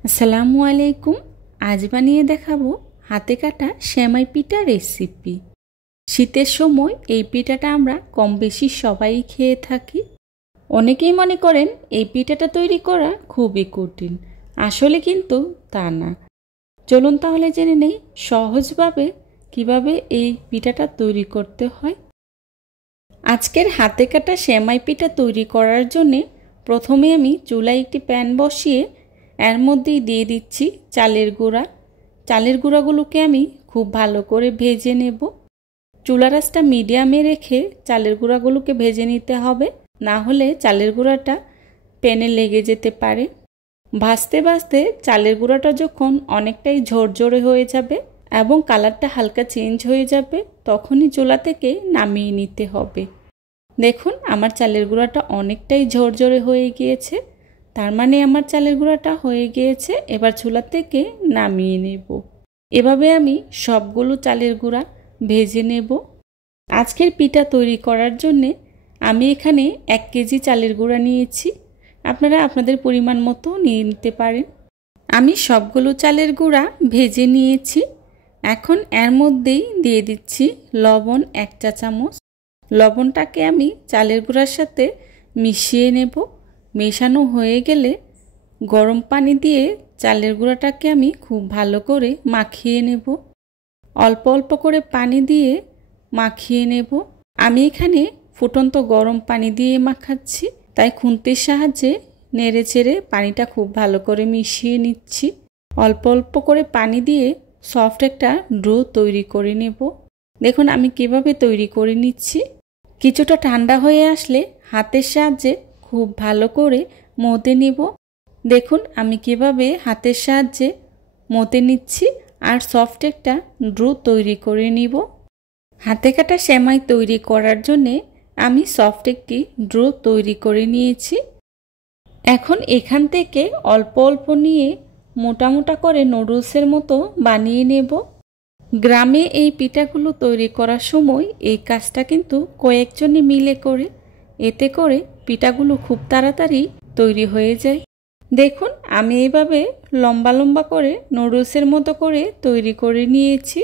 আসসালামু আলাইকুম। আজ বানিয়ে দেখাবো হাতে কাটা সেমাই পিঠা রেসিপি। শীতের সময় এই পিঠাটা আমরা কম বেশি সবাই খেয়ে থাকি। অনেকেই মনে করেন এই পিঠাটা তৈরি করা খুবই কঠিন, আসলে কিন্তু তা না। চলুন তাহলে জেনে নেই সহজভাবে কিভাবে এই পিঠাটা তৈরি করতে হয়। আজকের হাতে কাটা সেমাই পিঠা তৈরি করার জন্যে প্রথমে আমি চুলায় একটি প্যান বসিয়ে এর মধ্যেই দিয়ে দিচ্ছি চালের গুঁড়া। চালের গুঁড়াগুলোকে আমি খুব ভালো করে ভেজে নেব। চুলার আঁচটা মিডিয়ামে রেখে চালের গুঁড়াগুলোকে ভেজে নিতে হবে, না হলে চালের গুঁড়াটা প্যানে লেগে যেতে পারে। ভাজতে ভাজতে চালের গুঁড়াটা যখন অনেকটাই ঝরঝরে হয়ে যাবে এবং কালারটা হালকা চেঞ্জ হয়ে যাবে, তখনই চুলা থেকে নামিয়ে নিতে হবে। দেখুন আমার চালের গুঁড়াটা অনেকটাই ঝরঝরে হয়ে গিয়েছে, তার মানে আমার চালের গুঁড়াটা হয়ে গিয়েছে। এবার চুলা থেকে নামিয়ে নেব। এভাবে আমি সবগুলো চালের গুঁড়া ভেজে নেব। আজকের পিঠা তৈরি করার জন্যে আমি এখানে 1 কেজি চালের গুঁড়া নিয়েছি। আপনারা আপনাদের পরিমাণ মতো নিয়ে নিতে পারেন। আমি সবগুলো চালের গুঁড়া ভেজে নিয়েছি। এখন এর মধ্যেই দিয়ে দিচ্ছি লবণ 1 চা চামচ। লবণটাকে আমি চালের গুঁড়ার সাথে মিশিয়ে নেব। মেশানো হয়ে গেলে গরম পানি দিয়ে চালের গুঁড়াটাকে আমি খুব ভালো করে মাখিয়ে নেব। অল্প অল্প করে পানি দিয়ে মাখিয়ে নেব। আমি এখানে ফুটন্ত গরম পানি দিয়ে মাখাচ্ছি, তাই খুন্তির সাহায্যে নেড়ে চেড়ে পানিটা খুব ভালো করে মিশিয়ে নিচ্ছি। অল্প অল্প করে পানি দিয়ে সফট একটা ডো তৈরি করে নেব। দেখুন আমি কিভাবে তৈরি করে নিচ্ছি। কিছুটা ঠান্ডা হয়ে আসলে হাতের সাহায্যে খুব ভালো করে মথে নিব। দেখুন আমি কিভাবে হাতের সাহায্যে মথে নিচ্ছি আর সফট একটা ডো তৈরি করে নিব। হাতে কাটা সেমাই তৈরি করার জন্যে আমি সফট একটি ডো তৈরি করে নিয়েছি। এখন এখান থেকে অল্প অল্প নিয়ে মোটা মোটা করে নুডলসের মতো বানিয়ে নেব। গ্রামে এই পিঠাগুলো তৈরি করার সময় এই কাজটা কিন্তু কয়েকজনই মিলে করে, এতে করে পিঠাগুলো খুব তাড়াতাড়ি তৈরি হয়ে যায়। দেখুন আমি এইভাবে লম্বা লম্বা করে নুডলসের মতো করে তৈরি করে নিয়েছি।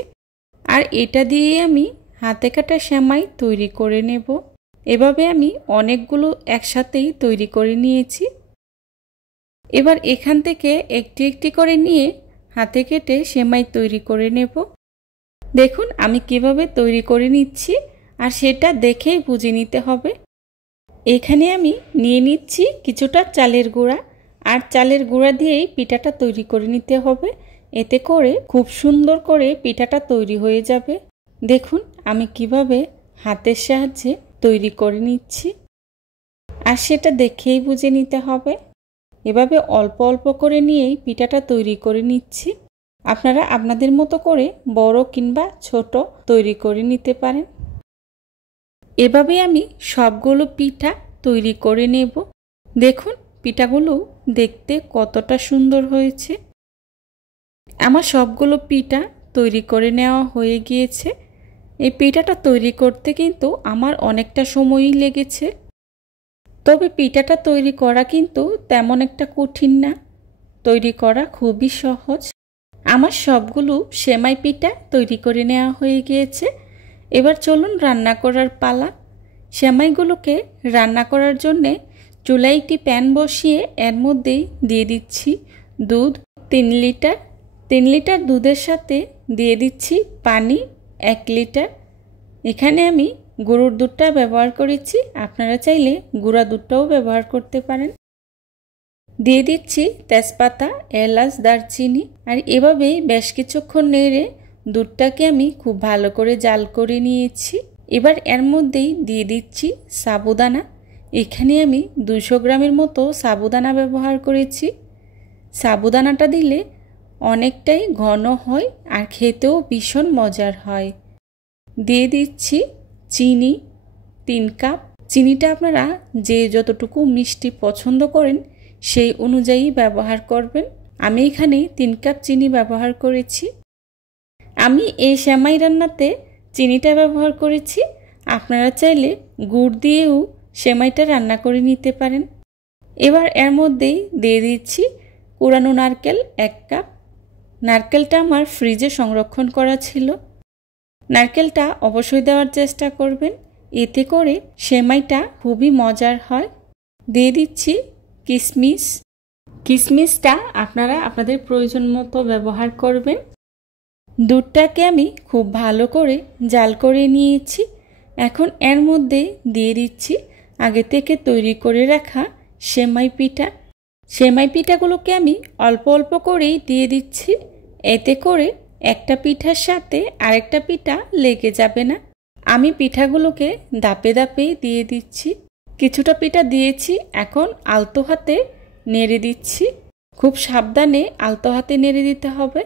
আর এটা দিয়ে আমি হাতে কাটা সেমাই তৈরি করে নেব। এভাবে আমি অনেকগুলো একসাথেই তৈরি করে নিয়েছি। এবার এখান থেকে একটি একটি করে নিয়ে হাতে কেটে সেমাই তৈরি করে নেব। দেখুন আমি কিভাবে তৈরি করে নিচ্ছি, আর সেটা দেখেই বুঝে নিতে হবে। এখানে আমি নিয়ে নিচ্ছি কিছুটা চালের গুঁড়া, আর চালের গুঁড়া দিয়েই পিঠাটা তৈরি করে নিতে হবে। এতে করে খুব সুন্দর করে পিঠাটা তৈরি হয়ে যাবে। দেখুন আমি কিভাবে হাতের সাহায্যে তৈরি করে নিচ্ছি, আর সেটা দেখেই বুঝে নিতে হবে। এভাবে অল্প অল্প করে নিয়েই পিঠাটা তৈরি করে নিচ্ছি। আপনারা আপনাদের মতো করে বড় কিংবা ছোট তৈরি করে নিতে পারেন। এভাবে আমি সবগুলো পিঠা তৈরি করে নেব। দেখুন পিঠাগুলো দেখতে কতটা সুন্দর হয়েছে। আমার সবগুলো পিঠা তৈরি করে নেওয়া হয়ে গিয়েছে। এই পিঠাটা তৈরি করতে কিন্তু আমার অনেকটা সময়ই লেগেছে। তবে পিঠাটা তৈরি করা কিন্তু তেমন একটা কঠিন না, তৈরি করা খুবই সহজ। আমার সবগুলো সেমাই পিঠা তৈরি করে নেওয়া হয়ে গিয়েছে। এবার চলুন রান্না করার পালা। সেমাইগুলোকে রান্না করার জন্যে চুলায় একটি প্যান বসিয়ে এর মধ্যেই দিয়ে দিচ্ছি দুধ 3 লিটার। 3 লিটার দুধের সাথে দিয়ে দিচ্ছি পানি 1 লিটার। এখানে আমি গরুর দুধটা ব্যবহার করেছি, আপনারা চাইলে গুঁড়া দুধটাও ব্যবহার করতে পারেন। দিয়ে দিচ্ছি তেজপাতা, এলাচ, দারচিনি। আর এভাবেই বেশ কিছুক্ষণ নেড়ে দুধটাকে আমি খুব ভালো করে জাল করে নিয়েছি। এবার এর মধ্যেই দিয়ে দিচ্ছি সাবুদানা। এখানে আমি 200 গ্রামের মতো সাবুদানা ব্যবহার করেছি। সাবুদানাটা দিলে অনেকটাই ঘন হয় আর খেতেও ভীষণ মজার হয়। দিয়ে দিচ্ছি চিনি 3 কাপ। চিনিটা আপনারা যে যতটুকু মিষ্টি পছন্দ করেন সেই অনুযায়ী ব্যবহার করবেন। আমি এখানে 3 কাপ চিনি ব্যবহার করেছি। আমি এই সেমাই রান্নাতে চিনিটা ব্যবহার করেছি, আপনারা চাইলে গুড় দিয়েও সেমাইটা রান্না করে নিতে পারেন। এবার এর মধ্যেই দিয়ে দিচ্ছি কোরানো নারকেল 1 কাপ। নারকেলটা আমার ফ্রিজে সংরক্ষণ করা ছিল। নারকেলটা অবশ্যই দেওয়ার চেষ্টা করবেন, এতে করে সেমাইটা খুবই মজার হয়। দিয়ে দিচ্ছি কিশমিশ। কিশমিশটা আপনারা আপনাদের প্রয়োজন মতো ব্যবহার করবেন। দুধটাকে আমি খুব ভালো করে জাল করে নিয়েছি। এখন এর মধ্যে দিয়ে দিচ্ছি আগে থেকে তৈরি করে রাখা সেমাই পিঠা। সেমাই পিঠাগুলোকে আমি অল্প অল্প করেই দিয়ে দিচ্ছি, এতে করে একটা পিঠার সাথে আরেকটা পিঠা লেগে যাবে না। আমি পিঠাগুলোকে দাপে দাপে দিয়ে দিচ্ছি। কিছুটা পিঠা দিয়েছি, এখন আলতো হাতে নেড়ে দিচ্ছি। খুব সাবধানে আলতো হাতে নেড়ে দিতে হবে,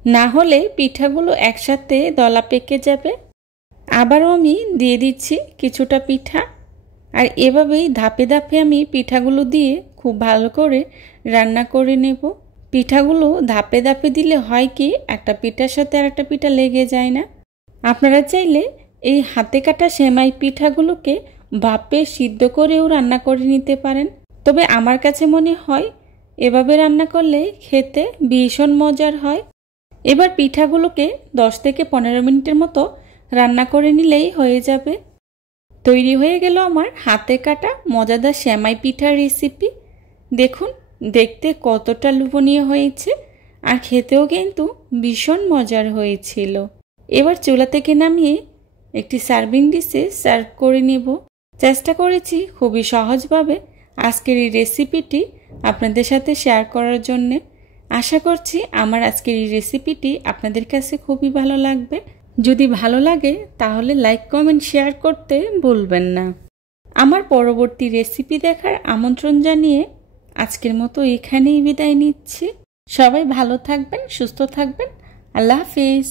না হলে পিঠাগুলো একসাথে দলা পেকে যাবে। আবারও আমি দিয়ে দিচ্ছি কিছুটা পিঠা, আর এভাবেই ধাপে ধাপে আমি পিঠাগুলো দিয়ে খুব ভালো করে রান্না করে নেব। পিঠাগুলো ধাপে ধাপে দিলে হয় কি, একটা পিঠার সাথে আর একটা পিঠা লেগে যায় না। আপনারা চাইলে এই হাতে কাটা সেমাই পিঠাগুলোকে ভাপে সিদ্ধ করেও রান্না করে নিতে পারেন, তবে আমার কাছে মনে হয় এভাবে রান্না করলে খেতে ভীষণ মজার হয়। এবার পিঠাগুলোকে 10 থেকে 15 মিনিটের মতো রান্না করে নিলেই হয়ে যাবে। তৈরি হয়ে গেল আমার হাতে কাটা মজাদার সেমাই পিঠার রেসিপি। দেখুন দেখতে কতটা লোভনীয় হয়েছে, আর খেতেও কিন্তু ভীষণ মজার হয়েছিল। এবার চুলা থেকে নামিয়ে একটি সার্ভিং ডিশে সার্ভ করে নেব। চেষ্টা করেছি খুবই সহজভাবে আজকের এই রেসিপিটি আপনাদের সাথে শেয়ার করার জন্যে। আশা করছি আমার আজকের এই রেসিপিটি আপনাদের কাছে খুবই ভালো লাগবে। যদি ভালো লাগে তাহলে লাইক, কমেন্ট, শেয়ার করতে ভুলবেন না। আমার পরবর্তী রেসিপি দেখার আমন্ত্রণ জানিয়ে আজকের মতো এখানেই বিদায় নিচ্ছি। সবাই ভালো থাকবেন, সুস্থ থাকবেন। আল্লাহ হাফেজ।